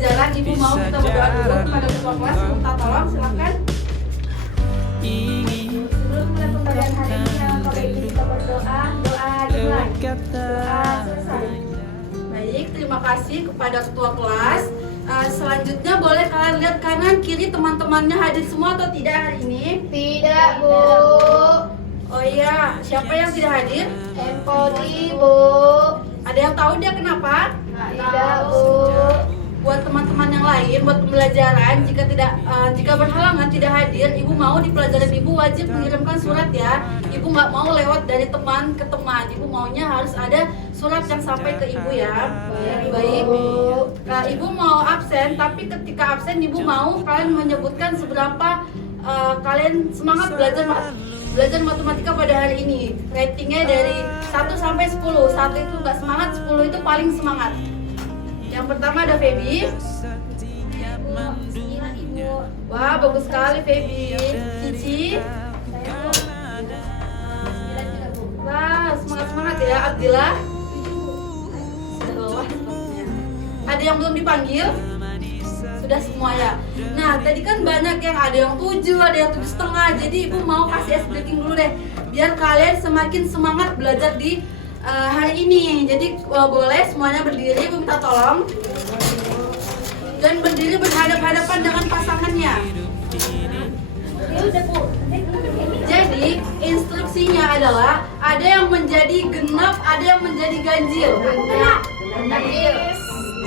pembelajaran. Ibu mau kita berdoa dulu kepada ketua kelas. Minta tolong, silakan. Sebelum mulai pembelajaran hari ini, kalau ibu kita berdoa, doa dimulai. Doa selesai. Baik, terima kasih kepada ketua kelas. Selanjutnya boleh kalian lihat kanan kiri teman-temannya hadir semua atau tidak hari ini? Tidak, Bu. Oh iya, siapa yang tidak hadir? Empori, Bu. Ada yang tahu dia kenapa? Tidak, Bu. Buat teman-teman yang lain, buat pembelajaran, jika berhalangan tidak hadir, ibu mau di pelajaran ibu wajib mengirimkan surat ya. Ibu nggak mau lewat dari teman ke teman. Ibu maunya harus ada surat yang sampai ke ibu ya. Baik. Nah, ibu mau absen, tapi ketika absen ibu mau kalian menyebutkan seberapa kalian semangat belajar matematika pada hari ini. Ratingnya dari 1 sampai 10. 1 itu nggak semangat, 10 itu paling semangat. Yang pertama ada Feby. Wah, bagus sekali Feby. Cici. Wah, semangat-semangat ya. Abdillah. Ada yang belum dipanggil? Sudah semua ya. Nah, tadi kan banyak yang ada yang 7, ada yang 7,5. Jadi ibu mau kasih ice breaking dulu deh, biar kalian semakin semangat belajar di hari ini. Jadi boleh semuanya berdiri, ibu minta tolong. Dan berdiri berhadap-hadapan dengan pasangannya. Jadi instruksinya adalah ada yang menjadi genap, ada yang menjadi ganjil.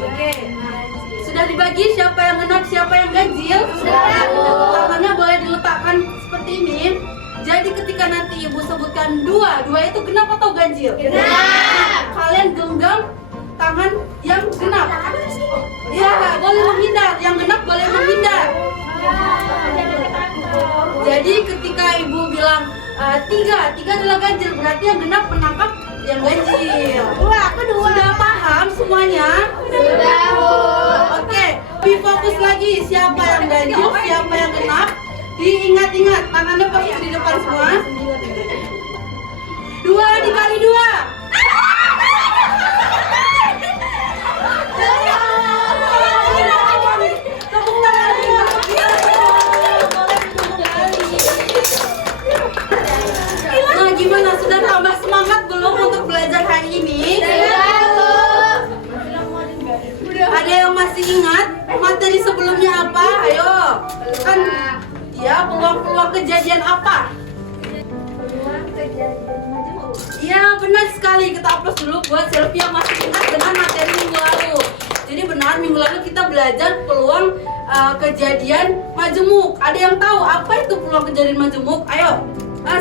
Oke. Sudah dibagi siapa yang genap, siapa yang ganjil? Sudah. Tangannya boleh diletakkan seperti ini. Jadi ketika nanti ibu sebutkan 2 itu genap atau ganjil? Genap. Kalian genggam tangan yang genap. Ya, boleh menghindar. Yang genap boleh menghindar. Jadi ketika ibu bilang 3 adalah ganjil, berarti yang genap menangkap yang ganjil. Sudah paham semuanya? Sudah, Bu. Oke, lebih fokus lagi siapa yang ganjil, siapa yang genap. Diingat-ingat, tangannya posisi di depan semua. 2 dikali 2. Tepuk tangan. Nah, gimana? Sudah tambah semangat belum untuk belajar hari ini? Ada yang masih ingat materi sebelumnya apa? Ayo. Kan ya, peluang-peluang kejadian apa? Peluang kejadian majemuk. Iya, benar sekali. Kita aplaus dulu buat Selfie yang masih ingat dengan materi minggu lalu. Jadi benar, minggu lalu kita belajar peluang kejadian majemuk. Ada yang tahu apa itu peluang kejadian majemuk? Ayo,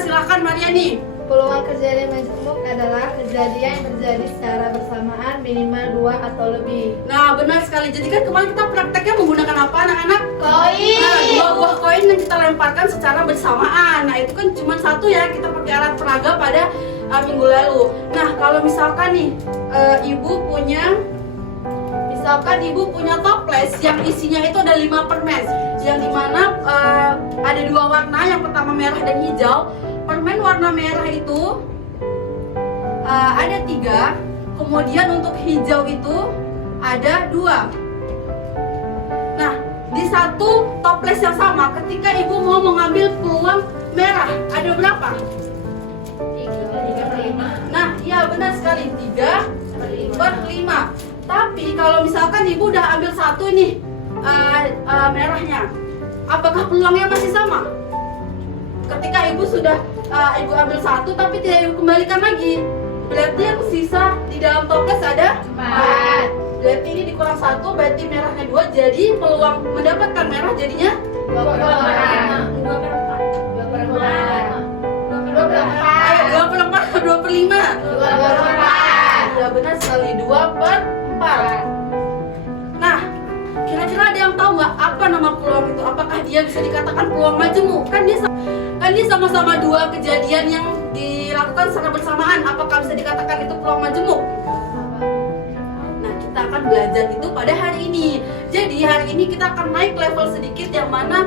silakan Mariani. Peluang kejadian majemuk adalah kejadian yang terjadi secara bersamaan minimal 2 atau lebih. Nah, benar sekali. Jadi kan kemarin kita prakteknya menggunakan apa anak-anak? Koin. Nah, 2 buah koin yang kita lemparkan secara bersamaan. Nah, itu kan cuma 1 ya, kita pakai alat peraga pada minggu lalu. Nah, kalau misalkan nih ibu punya toples yang isinya itu ada 5 permen, yang dimana ada 2 warna, yang pertama merah dan hijau. Permen warna merah itu ada 3, kemudian untuk hijau itu ada 2. Nah, di satu toples yang sama, ketika ibu mau mengambil peluang merah, ada berapa? 3/5. Nah, iya benar sekali, 3/5. Tapi kalau misalkan ibu udah ambil 1 nih merahnya, apakah peluangnya masih sama? Ketika ibu sudah ibu ambil 1 tapi tidak ibu kembalikan lagi, berarti yang sisa di dalam toples ada 4. Berarti ini dikurang 1, berarti merahnya 2, jadi peluang mendapatkan merah jadinya 2/4. 2/5. 2/4. Ya benar sekali, 2/4. Nah, kira-kira ada yang tahu nggak apa nama peluang itu? Apakah dia bisa dikatakan peluang majemuk? Kan dia sama-sama 2 kejadian yang dilakukan secara bersamaan. Apakah bisa dikatakan itu peluang majemuk? Nah, kita akan belajar itu pada hari ini. Jadi hari ini kita akan naik level sedikit, yang mana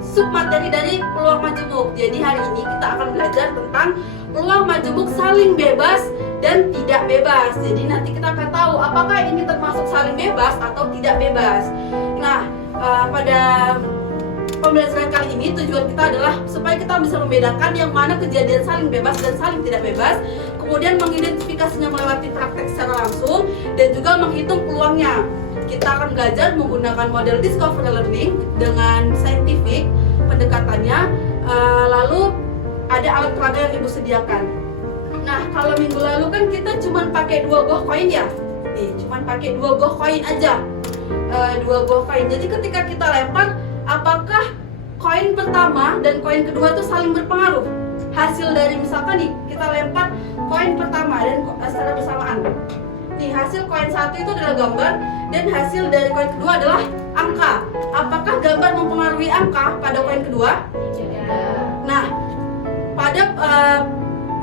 sub materi dari peluang majemuk. Jadi hari ini kita akan belajar tentang peluang majemuk saling bebas dan tidak bebas. Jadi nanti kita akan tahu apakah ini termasuk saling bebas atau tidak bebas. Nah, pada pembelajaran kali ini tujuan kita adalah supaya kita bisa membedakan yang mana kejadian saling bebas dan saling tidak bebas, kemudian mengidentifikasinya melewati praktek secara langsung dan juga menghitung peluangnya. Kita akan belajar menggunakan model discovery learning dengan scientific pendekatannya, lalu ada alat peraga yang ibu sediakan. Nah, kalau minggu lalu kan kita cuma pakai 2 goh koin ya, nih cuma pakai 2 goh koin aja, 2 goh koin. Jadi ketika kita lempar, apakah koin pertama dan koin kedua itu saling berpengaruh? Hasil dari misalkan nih kita lempar koin pertama dan secara bersamaan. Nih hasil koin 1 itu adalah gambar dan hasil dari koin kedua adalah angka. Apakah gambar mempengaruhi angka pada koin kedua? Nah,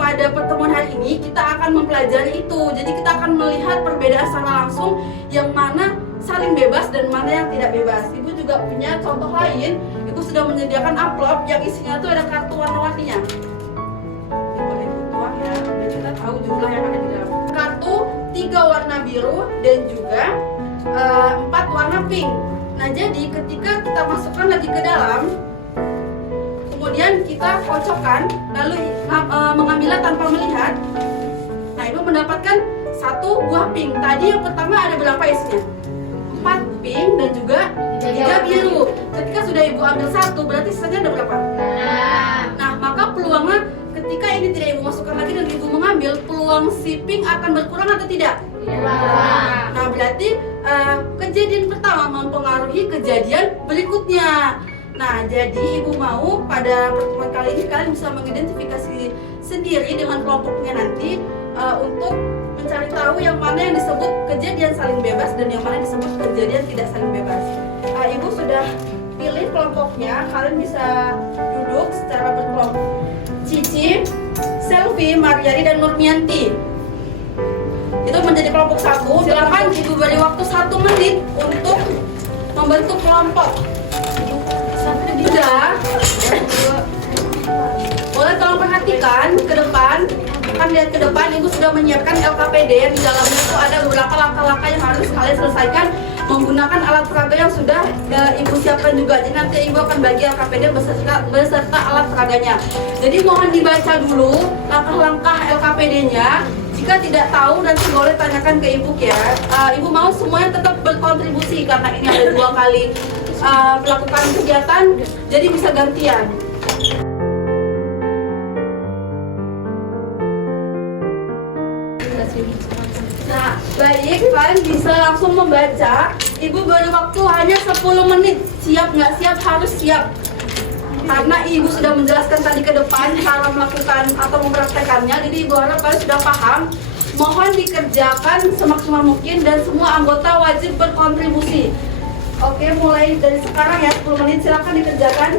pada pertemuan hari ini kita akan mempelajari itu. Jadi kita akan melihat perbedaan secara langsung yang mana saling bebas dan mana yang tidak bebas. Ibu juga punya contoh lain. Ibu sudah menyediakan amplop yang isinya tuh ada kartu warna-warninya. Ini boleh dituang ya, biar kita tahu jumlah yang ada di dalam. Kartu 3 warna biru dan juga 4 warna pink. Nah, jadi ketika kita masukkan lagi ke dalam, kemudian kita kocokkan, lalu mengambilnya tanpa melihat. Nah, ibu mendapatkan 1 buah pink. Tadi yang pertama ada berapa isinya? 4 pink dan juga 3 biru. Ketika sudah ibu ambil 1, berarti sisanya ada berapa? Nah, maka peluangnya ketika ini tidak ibu masukkan lagi dan ibu mengambil, peluang si pink akan berkurang atau tidak? Nah, berarti kejadian pertama mempengaruhi kejadian berikutnya. Nah, jadi ibu mau pada pertemuan kali ini kalian bisa mengidentifikasi sendiri dengan kelompoknya nanti untuk mencari tahu yang mana yang disebut kejadian saling bebas dan yang mana yang disebut kejadian tidak saling bebas. Ibu sudah pilih kelompoknya, kalian bisa duduk secara berkelompok. Cici, Selvi, Mariani, dan Nurmianti itu menjadi kelompok 1. Silakan ibu beri waktu 1 menit untuk membentuk kelompok. Sudah. Boleh tolong perhatikan ke depan. Kan lihat ke depan, ibu sudah menyiapkan LKPD yang di dalamnya itu ada beberapa langkah-langkah yang harus kalian selesaikan menggunakan alat peraga yang sudah ibu siapkan juga. Jadi nanti ibu akan bagi LKPD beserta alat peraganya. Jadi mohon dibaca dulu langkah-langkah LKPD-nya. Jika tidak tahu nanti boleh tanyakan ke ibu ya. Ibu mau semuanya tetap berkontribusi karena ini ada 2 kali melakukan kegiatan, jadi bisa gantian. Nah, baik, kalian bisa langsung membaca. Ibu beri waktu hanya 10 menit. Siap nggak siap? Harus siap. Karena ibu sudah menjelaskan tadi ke depan cara melakukan atau mempraktekannya. Jadi ibu harap kalian sudah paham. Mohon dikerjakan semaksimal mungkin dan semua anggota wajib berkontribusi. Oke, mulai dari sekarang ya, 10 menit silakan dikerjakan.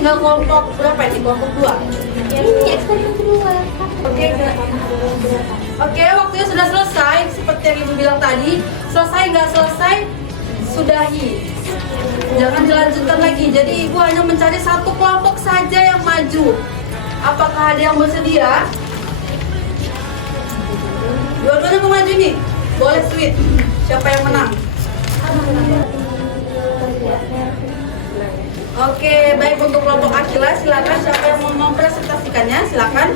Tinggal kelompok berapa ini? Kelompok 2? Ini eksperimen kedua. Oke, waktunya sudah selesai. Seperti yang ibu bilang tadi, selesai nggak selesai, sudahi. Jangan dilanjutkan lagi. Jadi ibu hanya mencari 1 kelompok saja yang maju. Apakah ada yang bersedia? Dua-duanya mau maju nih? Boleh sweet. Siapa yang menang? Oke, baik untuk kelompok Akila, silakan siapa yang mau mempresentasikannya, silakan.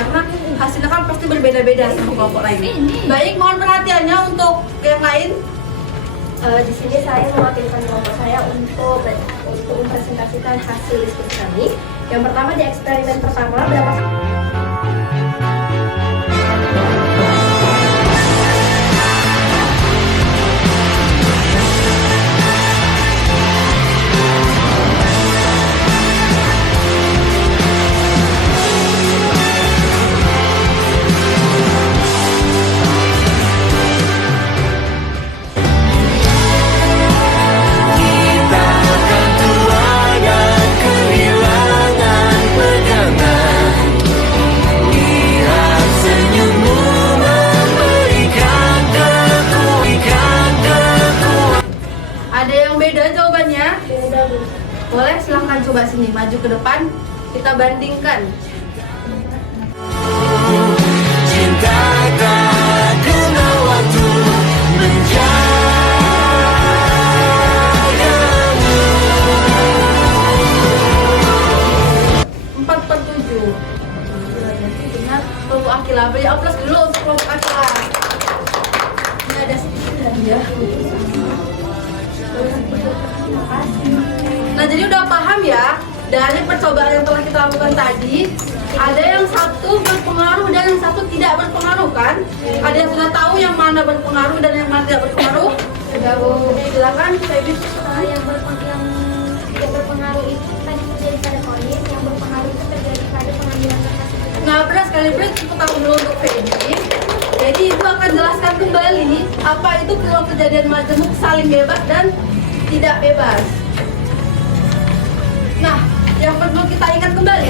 Karena hasilnya kan pasti berbeda-beda sama kelompok lain. Baik, mohon perhatiannya untuk yang lain. Di sini saya mewakilkan kelompok saya untuk mempresentasikan hasil diskusi kami. Yang pertama di eksperimen pertama berdasarkan Ada yang beda jawabannya? Boleh, silahkan coba sini, maju ke depan, kita bandingkan. Cinta tak kenal waktu menjagamu. 4/7. Dengan kelompok Akila. Beri aplaus dulu untuk kelompok Akila. Ini ada sedikit hadiah. Nah, jadi udah paham ya dari percobaan yang telah kita lakukan tadi. Ada yang satu berpengaruh dan yang satu tidak berpengaruh kan? Ada yang sudah tahu yang mana berpengaruh dan yang mana tidak berpengaruh? Sudah, silakan saya bisa. yang berpengaruh itu tadi terjadi pada koin, yang berpengaruh itu terjadi pada pengambilan kertas. Nah, beras sekali tepuk tangan dulu untuk Feby. Jadi ibu akan jelaskan kembali apa itu peluang kejadian majemuk saling bebas dan tidak bebas. Nah, yang perlu kita ingat kembali.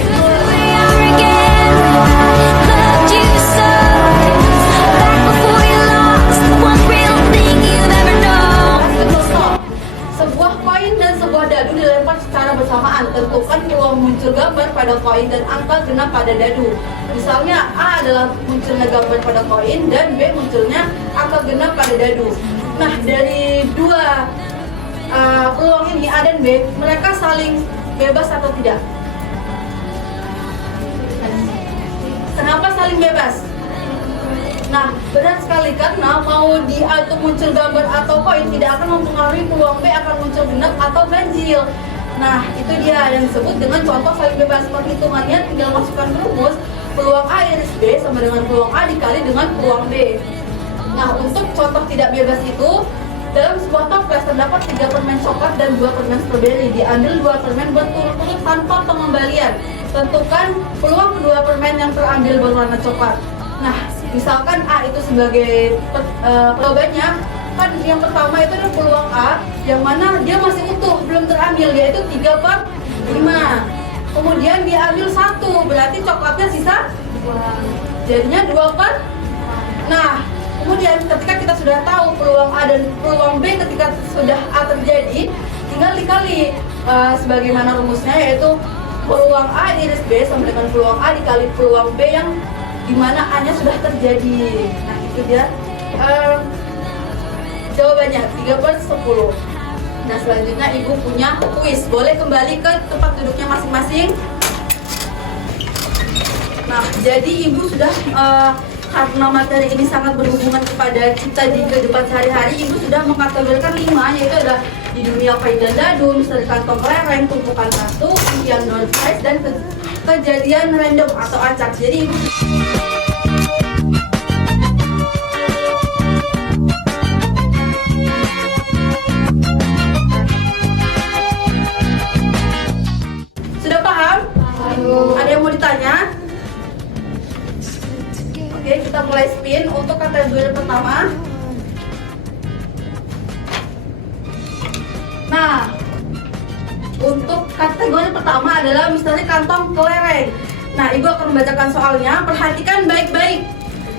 Sebuah koin dan sebuah dadu dilempar secara bersamaan. Tentukan peluang muncul gambar pada koin dan angka genap pada dadu. Misalnya A adalah munculnya gambar pada koin dan B munculnya angka genap pada dadu. Nah, dari dua peluang ini A dan B, mereka saling bebas atau tidak? Kenapa saling bebas? Nah, benar sekali karena mau di A itu muncul gambar atau koin tidak akan mempengaruhi peluang B akan muncul genap atau ganjil. Nah, itu dia yang disebut dengan contoh saling bebas. Perhitungannya tinggal masukkan rumus peluang A iris B sama dengan peluang A dikali dengan peluang B. Nah, untuk contoh tidak bebas itu dalam sebuah toples terdapat 3 permen coklat dan 2 permen stroberi. Diambil 2 permen berturut-turut tanpa pengembalian. Tentukan peluang kedua permen yang terambil berwarna coklat. Nah, misalkan A itu sebagai jawabannya, kan yang pertama itu adalah peluang A yang mana dia masih utuh, belum terambil, yaitu 3/5. Kemudian diambil 1, berarti coklatnya sisa, jadinya 2/. Nah, kemudian ketika kita sudah tahu peluang A dan peluang B ketika sudah A terjadi, tinggal dikali sebagaimana rumusnya, yaitu peluang A iris B sama dengan peluang A dikali peluang B yang dimana A-nya sudah terjadi. Nah, itu dia jawabannya 3/10. Nah, selanjutnya ibu punya kuis. Boleh kembali ke tempat duduknya masing-masing. Nah, jadi ibu sudah karena materi ini sangat berhubungan kepada kita di kehidupan sehari-hari, ibu sudah mengkategorikan 5, yaitu ada di dunia koin dan dadu, misteri kantong lereng, tumpukan kartu, impian door prize, dan kejadian random atau acak. Jadi ibu sudah paham? Ada yang mau ditanya? Oke, kita mulai spin untuk kategori pertama. Nah, untuk kategori pertama adalah misteri kantong kelereng. Nah, ibu akan membacakan soalnya. Perhatikan baik-baik.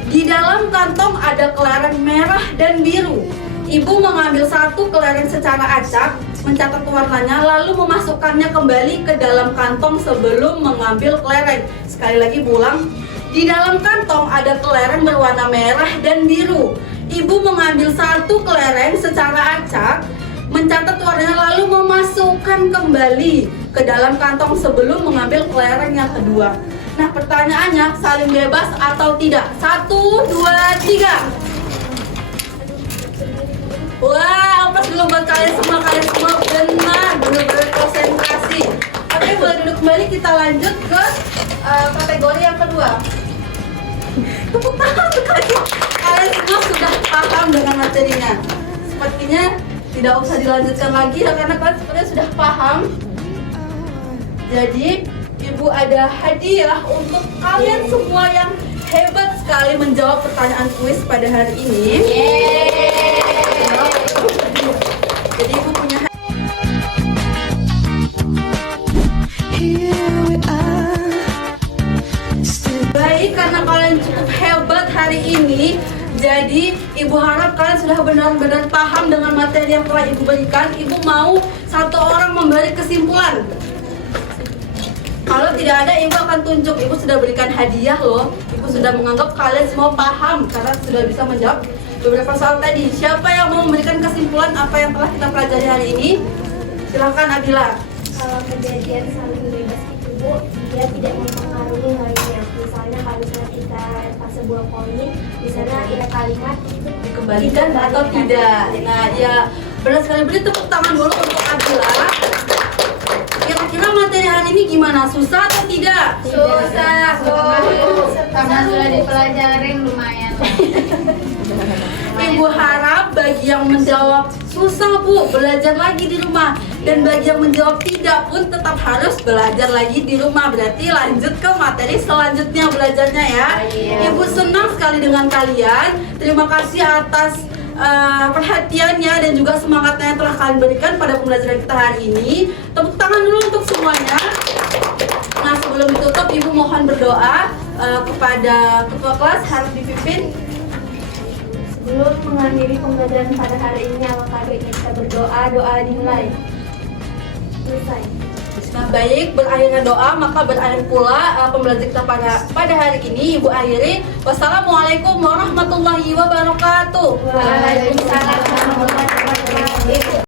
Di dalam kantong ada kelereng merah dan biru. Ibu mengambil satu kelereng secara acak, mencatat warnanya, lalu memasukkannya kembali ke dalam kantong sebelum mengambil kelereng. Sekali lagi ulang. Di dalam kantong ada kelereng berwarna merah dan biru. Ibu mengambil satu kelereng secara acak mencatat warnanya lalu memasukkan kembali ke dalam kantong sebelum mengambil kelereng yang kedua. Nah, pertanyaannya saling bebas atau tidak? 1, 2, 3. Wah, ampas dulu buat kalian semua benar, benar-benar konsentrasi. Oke, boleh duduk kembali, kita lanjut ke kategori yang kedua. Tepuk tangan untuk kalian. Kalian semua sudah paham dengan materinya. Sepertinya tidak usah dilanjutkan lagi ya, karena kalian sepertinya sudah paham. Jadi, Ibu ada hadiah untuk kalian semua yang hebat sekali menjawab pertanyaan kuis pada hari ini. Jadi Ibu punya baik, karena kalian cukup hebat hari ini. Jadi Ibu harap kalian sudah benar-benar paham dengan materi yang telah Ibu berikan. Ibu mau satu orang memberi kesimpulan. Kalau tidak ada, Ibu akan tunjuk. Ibu sudah berikan hadiah loh. Ibu sudah menganggap kalian semua paham karena sudah bisa menjawab beberapa soal tadi. Siapa yang mau memberikan kesimpulan apa yang telah kita pelajari hari ini? Silahkan Adila. Kalau kejadian saling bebas itu Bu, dia tidak mempengaruhi lainnya. Misalnya kalau misalnya kita pas sebuah koin, di sana ada kalimat itu Dikembalikan atau tidak? Nah, ya benar sekali. Beri tepuk tangan dulu untuk Adila. Kira-kira materi hari ini gimana? Susah atau tidak? Susah, karena sudah dipelajarin lumayan. Ibu harap bagi yang menjawab susah Bu, belajar lagi di rumah. Dan bagi yang menjawab tidak pun tetap harus belajar lagi di rumah. Berarti lanjut ke materi selanjutnya belajarnya ya. Ibu senang sekali dengan kalian. Terima kasih atas perhatiannya dan juga semangatnya yang telah kalian berikan pada pembelajaran kita hari ini. Tepuk tangan dulu untuk semuanya. Nah, sebelum ditutup, Ibu mohon berdoa kepada ketua kelas, harus dipimpin. Sebelum mengakhiri pembelajaran pada hari ini, alangkah baiknya kita berdoa. Doa dimulai. Selesai. Nah, baik, berakhirnya doa, maka berakhir pula pembelajaran kita pada hari ini. Ibu akhiri. Wassalamualaikum warahmatullahi wabarakatuh. Waalaikumsalam warahmatullahi wabarakatuh.